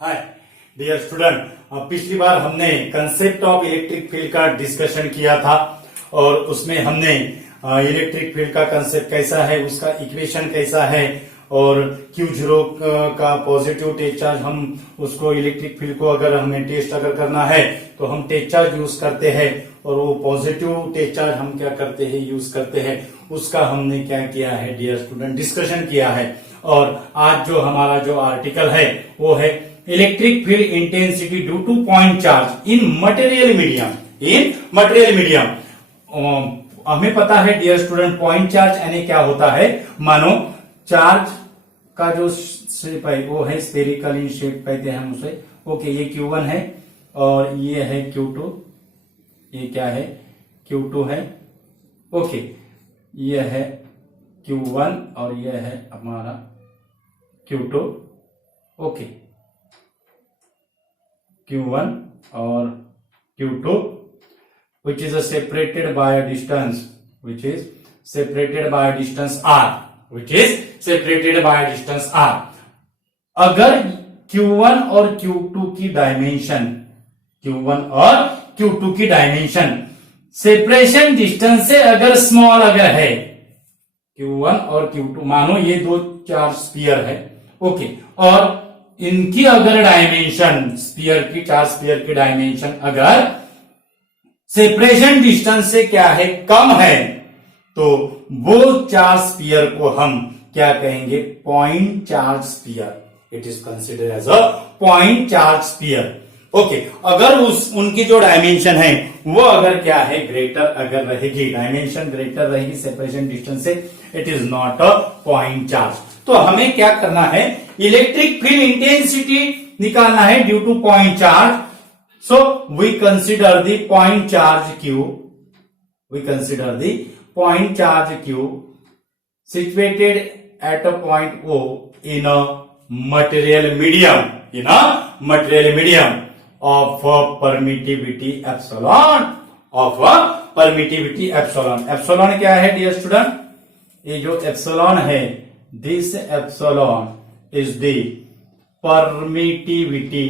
Hi dear student, पिछली बार हमने concept of electric field का डिस्कशन किया था और उसमें हमने इलेक्ट्रिक फील्ड का कंसेप्ट कैसा है, उसका इक्वेशन कैसा है और Q0 का पॉजिटिव टेस्ट चार्ज, हम उसको इलेक्ट्रिक फील्ड को अगर हमें टेस्ट अगर करना है तो हम टेस्ट चार्ज यूज करते हैं और वो पॉजिटिव टेस्ट चार्ज हम क्या करते हैं, यूज करते हैं। उसका हमने क्या किया है डियर स्टूडेंट, डिस्कशन किया है। और आज जो हमारा जो आर्टिकल है वो है electric field intensity due to point charge in material medium. हमें पता है डियर स्टूडेंट, पॉइंट चार्ज यानी क्या होता है, मानो चार्ज का जो शेप है वो है स्फेरिकल इन शेप, कहते हैं हम उसे। ओके, ये Q1 है और ये है Q2, ये क्या है, Q2 है। ओके, ये है Q1 और ये है हमारा Q2। ओके, Q1 और Q2 which is separated by a distance, R। अगर Q1 और Q2 की डायमेंशन सेपरेशन डिस्टेंस से अगर स्मॉल अगर है, Q1 और Q2 मानो ये दो चार्ज स्फीयर है। ओके, और इनकी अगर डायमेंशन चार स्फीयर की डायमेंशन अगर सेपरेशन डिस्टेंस से क्या है, कम है, तो वो चार्ज स्फीयर को हम क्या कहेंगे, point charge sphere. It is considered as a point charge sphere. Okay, अगर उनकी जो डायमेंशन है वो अगर क्या है, ग्रेटर अगर रहेगी, डायमेंशन ग्रेटर रहेगी सेपरेशन डिस्टेंस से, it is not a point charge. तो हमें क्या करना है, इलेक्ट्रिक फील्ड इंटेंसिटी निकालना है due to point charge. So we consider the point charge Q situated at a point O in a material medium of permittivity epsilon, epsilon क्या है dear student, ये जो epsilon है, this epsilon is the permittivity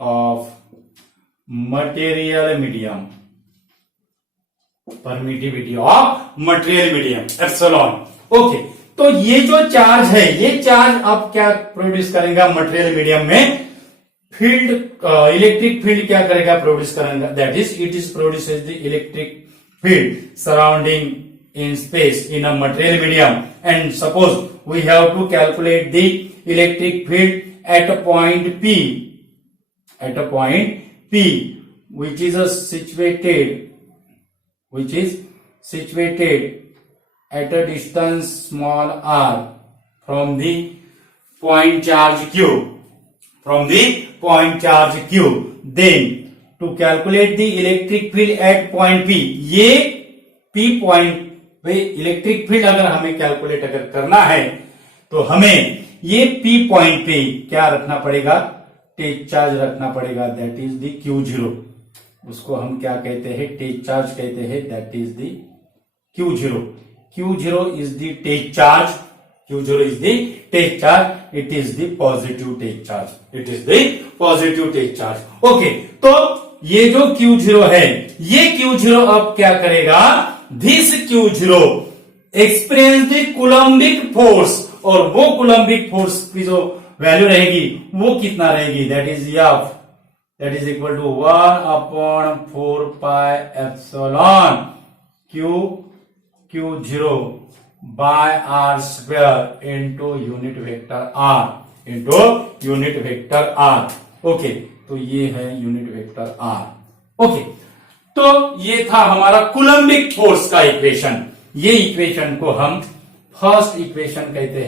of material medium, epsilon. Okay, तो ये जो charge है, ये चार्ज अब क्या प्रोड्यूस करेगा मटेरियल मीडियम में, फील्ड, इलेक्ट्रिक फील्ड क्या करेगा, प्रोड्यूस करेगा, that is it is produces the electric field surrounding in space in a material medium, and suppose we have to calculate the electric field at a point P, which is situated at a distance small r from the point charge Q. Then to calculate the electric field at point P, ये P point पे electric field अगर हमें calculate अगर करना है तो हमें ये P पॉइंट पे क्या रखना पड़ेगा, टेस्ट चार्ज रखना पड़ेगा, दैट इज द Q0। उसको हम क्या कहते हैं, टेस्ट चार्ज कहते हैं, that is the Q0। Q0 is the test charge, it is the positive test charge. Okay, तो ये जो Q0 है, ये Q0 अब क्या करेगा, this Q0 experience the Coulombic force, और वो कूलम्बिक फोर्स की जो वैल्यू रहेगी वो कितना रहेगी, that is F, that is equal to 1/4 pi epsilon Q0 by R square into unit vector R। Okay, तो ये है यूनिट वेक्टर R। ओके, तो ये था हमारा कूलम्बिक फोर्स का इक्वेशन। ये इक्वेशन को हम फर्स्ट इक्वेशन कहते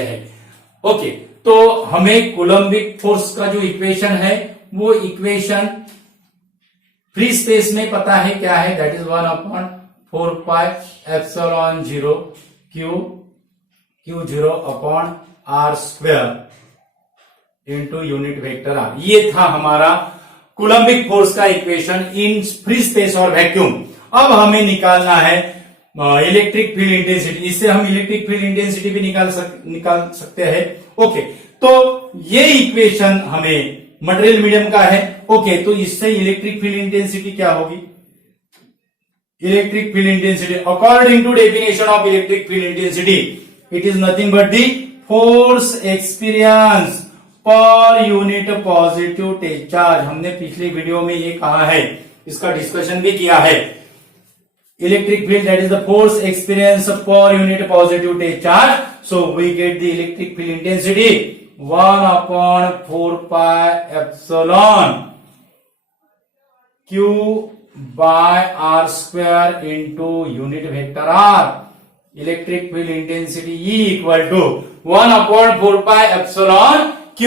हैं। ओके, तो हमें कूलम्बिक फोर्स का जो इक्वेशन है वो इक्वेशन फ्री स्पेस में पता है क्या है, that is 1/4 pi epsilon 0 Q0 upon R square into unit vector R। ये था हमारा कूलम्बिक फोर्स का इक्वेशन इन फ्री स्पेस और वैक्यूम। अब हमें निकालना है इलेक्ट्रिक फील्ड इंटेंसिटी, इससे हम इलेक्ट्रिक फील्ड इंटेंसिटी भी निकाल सकते हैं। ओके, तो ये इक्वेशन हमें मटेरियल मीडियम का है। ओके, तो इससे इलेक्ट्रिक फील्ड इंटेंसिटी क्या होगी? Electric field intensity according to definition of electric field intensity, it is nothing but the force experience per unit positive charge. हमने पिछली वीडियो में ये कहा है, इसका डिस्कशन भी किया है। Electric field that is the force experience per unit positive charge, so we get the electric field intensity 1/4 pi epsilon Q by R square into unit vector R. Electric field intensity E equal to 1/4 pi epsilon Q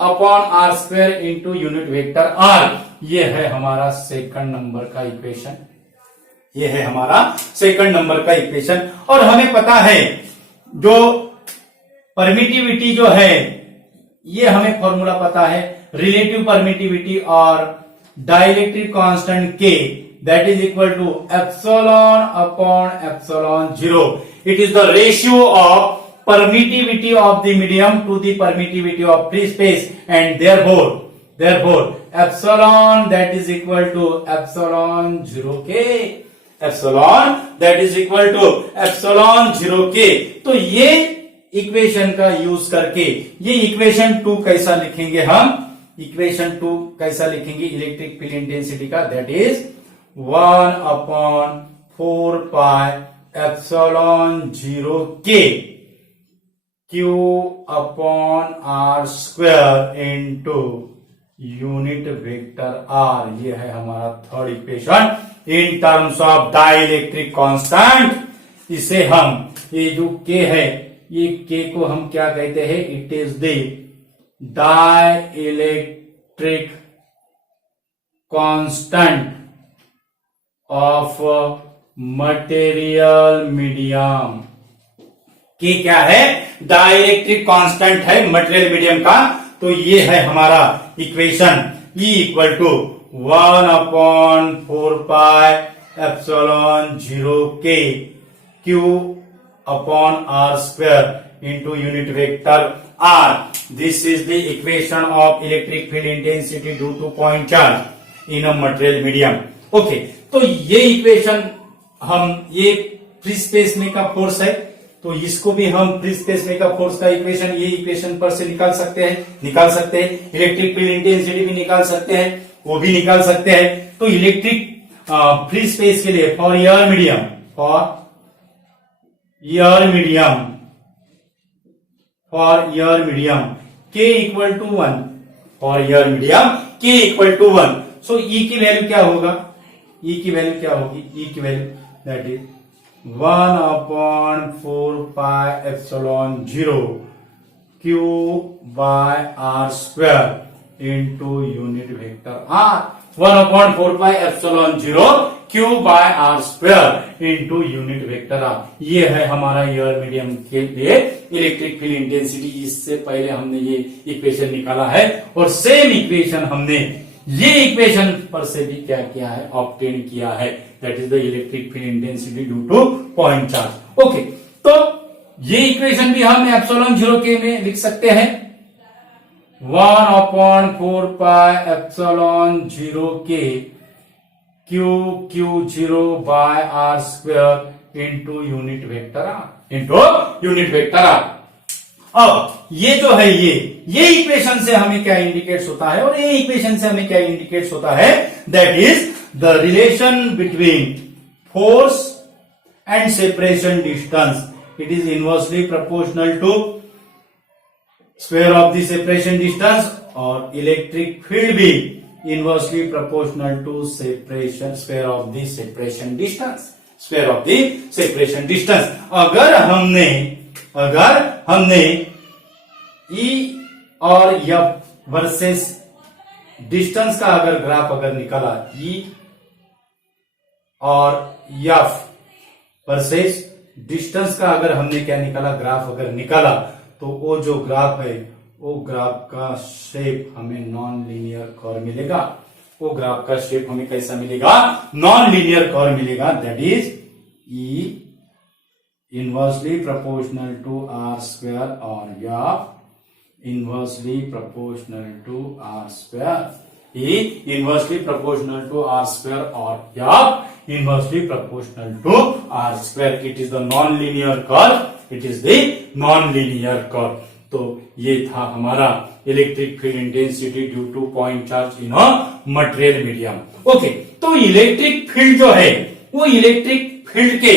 upon R square into unit vector R. ये है हमारा second number का equation, ये है हमारा second number का equation. और हमें पता है जो परमिटिविटी जो है, ये हमें फॉर्मूला पता है, रिलेटिव परमिटिविटी और dielectric constant K, that is equal to epsilon upon epsilon 0. It is the ratio of permittivity of the medium to the permittivity of free space, and therefore epsilon that is equal to epsilon 0K, epsilon that is equal to epsilon 0K। तो ये equation का use करके ये equation 2 कैसा लिखेंगे हम? Equation 2 कैसा लिखेंगे इलेक्ट्रिक फील्ड इंटेंसिटी का? That is 1/4 pi epsilon 0K Q upon R square into unit vector R। ये है हमारा third equation in terms of dielectric constant. इसे हम, ये जो K है, ये K को हम क्या कहते हैं? It is the dielectric constant of material medium. K क्या है? डाइलेक्ट्रिक कांस्टेंट है मटेरियल मीडियम का। तो ये है हमारा equation E equal to 1/4 pi epsilon 0K Q upon R square into unit vector R. This is the equation of electric field intensity due to point charge in a material medium. Okay, तो ये equation हम, ये free space में का force है, तो इसको भी हम फ्री स्पेस में का फोर्स का इक्वेशन ये इक्वेशन पर से निकाल सकते हैं। इलेक्ट्रिक फील्ड इंटेंसिटी भी निकाल सकते हैं, वो भी निकाल सकते हैं। तो इलेक्ट्रिक फ्री स्पेस के लिए for air medium K equal to 1, for air medium K equal to 1। So E की वैल्यू क्या होगा? E की वैल्यू क्या होगी? E की value that is 1/4 pi epsilon 0 Q by R square into unit vector R। 1/4 pi epsilon 0 Q by R square into unit vector R। ये है हमारा एयर मीडियम के लिए इलेक्ट्रिक फील्ड इंटेंसिटी। इससे पहले हमने ये इक्वेशन निकाला है, और सेम इक्वेशन हमने ये इक्वेशन पर से भी क्या किया है? ऑब्टेन किया है। That is the electric field intensity due to point charge. Okay, तो ये इक्वेशन भी हम एप्सिलॉन 0K में लिख सकते हैं। 1/4 pi epsilon 0K Q0 by R square into unit vector R। अब ये जो है ये इक्वेशन से हमें क्या इंडिकेट्स होता है, और ये इक्वेशन से हमें क्या इंडिकेट्स होता है? That is the relation between force and separation distance. It is inversely proportional to square of the separation distance, और इलेक्ट्रिक फील्ड भी inversely proportional to square of the separation distance. अगर हमने E और F versus distance का अगर graph अगर निकाला, E और F वर्सेस डिस्टेंस का अगर हमने क्या निकाला? ग्राफ अगर निकाला, तो वो जो ग्राफ है, वो ग्राफ का शेप हमें नॉन लीनियर कर्व मिलेगा। वो ग्राफ का शेप हमें कैसा मिलेगा? नॉन लीनियर कर्व मिलेगा। That is E inversely proportional to R square और या inversely proportional to R square, ये inversely proportional to R square और या inversely proportional to R square. It is the non linear curve, it is the non linear curve. तो ये था हमारा electric field intensity due to point charge in a material medium. Okay, तो electric field जो है वो electric field के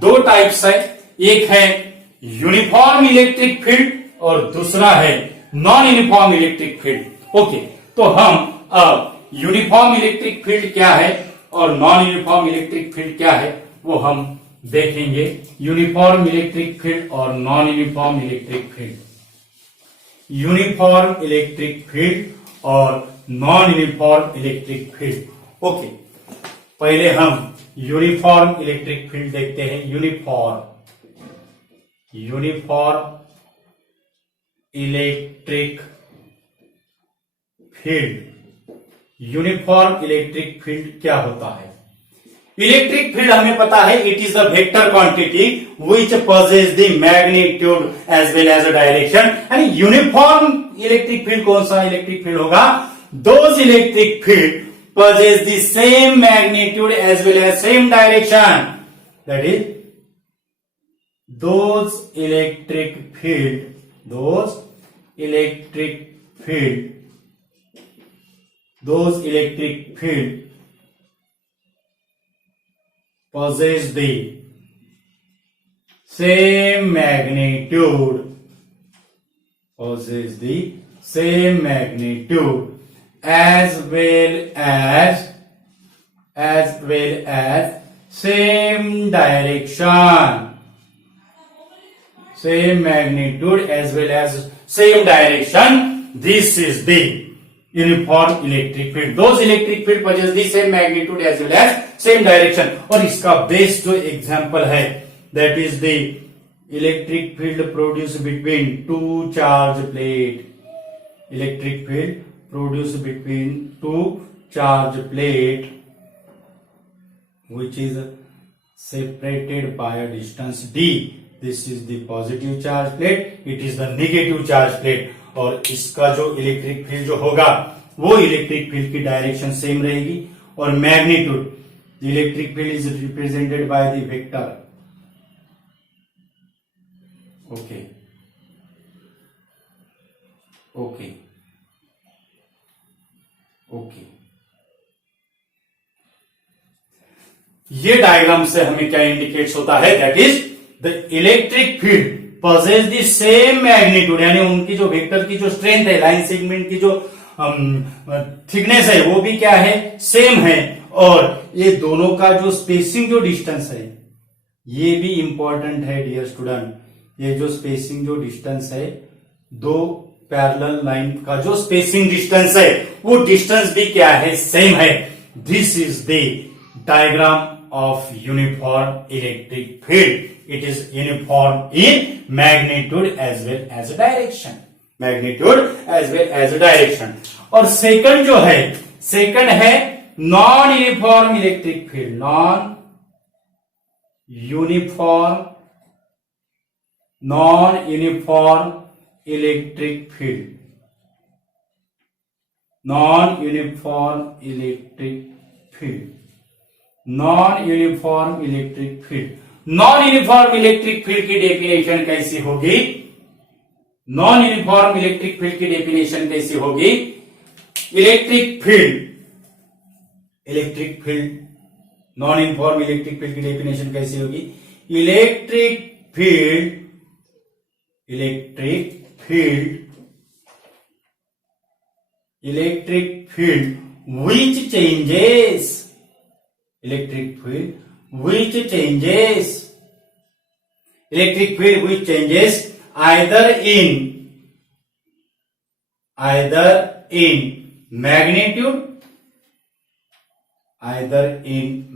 दो टाइप्स है. एक है यूनिफॉर्म इलेक्ट्रिक फील्ड और दूसरा है non uniform electric field. Okay, तो हम अब यूनिफॉर्म इलेक्ट्रिक फील्ड क्या है और नॉन यूनिफॉर्म इलेक्ट्रिक फील्ड क्या है वो हम देखेंगे. यूनिफॉर्म इलेक्ट्रिक फील्ड और non uniform electric field. Uniform electric field और non uniform electric field. Okay, पहले हम यूनिफॉर्म इलेक्ट्रिक फील्ड देखते हैं. Uniform electric field. Uniform electric field क्या होता है? इलेक्ट्रिक फील्ड हमें पता है it is a vector quantity which possesses the magnitude as well as a direction. यानी यूनिफॉर्म इलेक्ट्रिक फील्ड कौन सा इलेक्ट्रिक फील्ड होगा? Those electric field possess the same magnitude as well as same direction. That is, those electric field possess the same magnitude as well as same direction. Same magnitude as well as same direction. This is the uniform electric field. Those electric field possess the same magnitude as well as same direction. और इसका best जो example है that is the electric field produced between two charge plate. Electric field produced between two charge plate which is separated by a distance d. This is the positive charge plate, it is the negative charge plate. और इसका जो electric field जो होगा वो electric field की direction same रहेगी और magnitude electric field is represented by the vector. Okay, ये डायग्राम से हमें क्या इंडिकेट्स होता है? That is the electric field possess the same magnitude. यानी उनकी जो वेक्टर की जो स्ट्रेंथ है, लाइन सेगमेंट की जो थिकनेस है वो भी क्या है? सेम है. और ये दोनों का जो स्पेसिंग जो डिस्टेंस है ये भी इंपॉर्टेंट है डियर स्टूडेंट. ये जो स्पेसिंग जो डिस्टेंस है, दो पैरेलल लाइन का जो स्पेसिंग डिस्टेंस है वो डिस्टेंस भी क्या है? सेम है. This is the diagram of uniform electric field. It is uniform in magnitude as well as direction. और सेकंड जो है, सेकंड है non uniform electric field. Non uniform electric field. Non uniform electric field. Non uniform electric field. Non uniform electric field की definition कैसी होगी? Non uniform electric field की definition कैसी होगी? Electric field non uniform electric field की definition कैसी होगी? Electric field which changes either in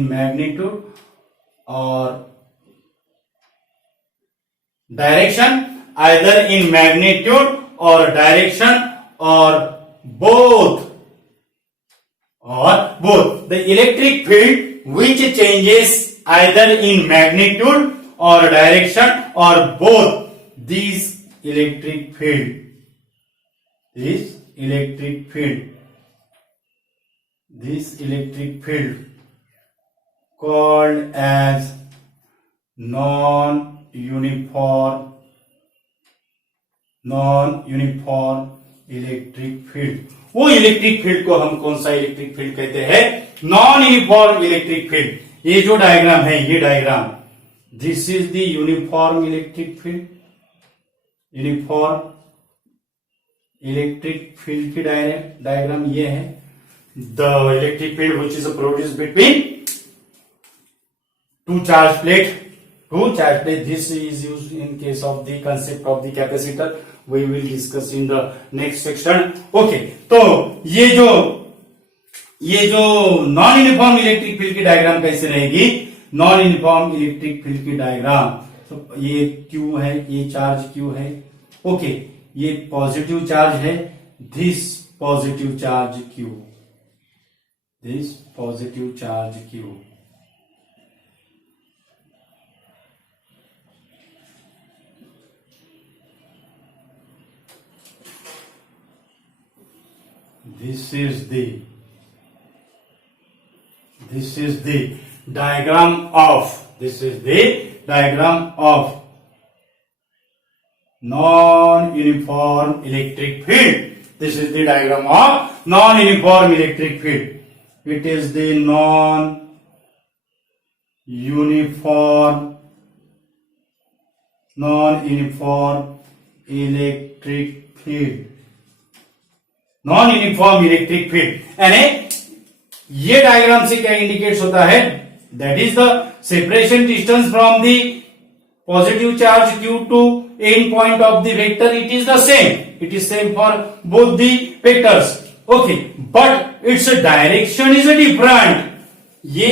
magnitude or direction, either in magnitude or direction or both. The electric field which changes either in magnitude or direction or both. These electric field called as non-uniform electric field. वो electric field को हम कौन सा electric field कहते हैं? Non uniform electric field. ये जो diagram है, ये diagram, this is the uniform electric field. Uniform electric field की डायग्राम ये है। The electric field which is produced between two charge plate. This is used in case of the concept of the capacitor. We will discuss in the next section. Okay, तो ये जो non uniform electric field की diagram कैसे रहेगी? Non uniform electric field की diagram, तो ये Q है, ये चार्ज Q है। ओके, ये पॉजिटिव चार्ज है, this positive charge Q, This is the diagram of non-uniform electric field. This is the diagram of non-uniform electric field. It is the non-uniform electric field. Non uniform electric field, यानी ये diagram से क्या indicates होता है? That is the separation distance from the positive charge Q to end point of the vector. It is same for both the vectors. Okay, but its direction is different. ये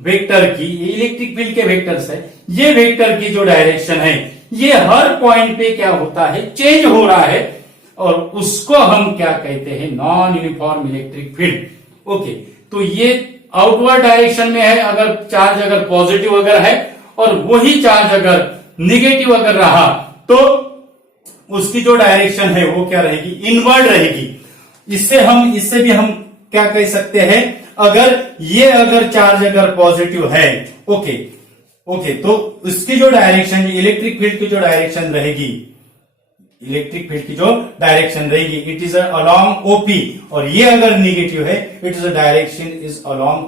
vector की, ये electric field के vectors है, ये vector की जो direction है, ये हर पॉइंट पे क्या होता है? चेंज हो रहा है, और उसको हम क्या कहते हैं? Non uniform electric field. Okay, तो ये आउटवर्ड डायरेक्शन में है। अगर चार्ज अगर पॉजिटिव अगर है और वही चार्ज अगर निगेटिव अगर रहा, तो उसकी जो डायरेक्शन है वो क्या रहेगी? इनवर्ड रहेगी। इससे भी हम क्या कह सकते हैं? अगर चार्ज अगर पॉजिटिव है, ओके, तो उसकी जो डायरेक्शन, इलेक्ट्रिक फील्ड की जो डायरेक्शन रहेगी, इट इज अलोंग ओपी, और ये अगर निगेटिव है, it is direction is along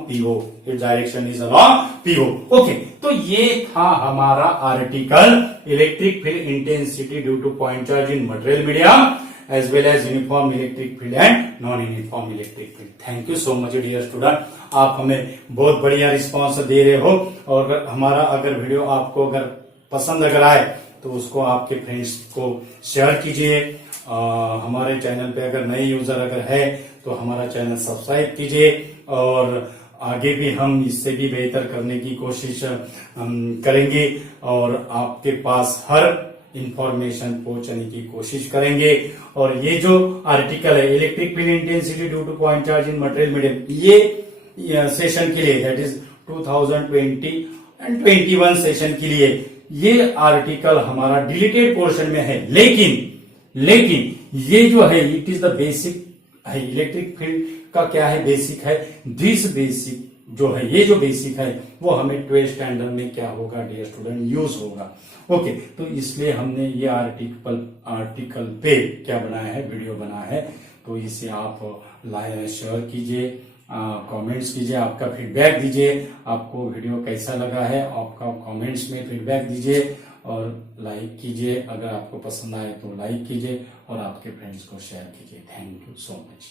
PO. Okay, तो ये था हमारा article electric field intensity due to point charge in material medium as well as uniform electric field and non uniform electric field. Thank you so much dear student, आप हमें बहुत बढ़िया response दे रहे हो, और हमारा अगर वीडियो आपको अगर पसंद अगर आए तो उसको आपके फ्रेंड्स को शेयर कीजिए। हमारे चैनल पे अगर नए यूजर अगर है तो हमारा चैनल सब्सक्राइब कीजिए, और आगे भी हम इससे भी बेहतर करने की कोशिश करेंगे, और आपके पास हर इंफॉर्मेशन पहुंचाने की कोशिश करेंगे। और ये जो आर्टिकल है electric field intensity due to point charge in material medium, ये सेशन के लिए, दैट इज 2020 एंड 21 सेशन के लिए ये आर्टिकल हमारा डिलीटेड पोर्शन में है, लेकिन ये जो है इट इज द बेसिक है। इलेक्ट्रिक फील्ड का क्या है? बेसिक है। दिस बेसिक जो है, ये जो बेसिक है वो हमें 12th स्टैंडर्ड में क्या होगा डियर स्टूडेंट? यूज होगा। ओके, तो इसलिए हमने ये आर्टिकल पे क्या बनाया है? वीडियो बनाया है। तो इसे आप शेयर कीजिए, कमेंट्स कीजिए, आपका फीडबैक दीजिए, आपको वीडियो कैसा लगा है आपका कमेंट्स में फीडबैक दीजिए, और लाइक कीजिए। अगर आपको पसंद आए तो लाइक कीजिए, और आपके फ्रेंड्स को शेयर कीजिए। Thank you so much.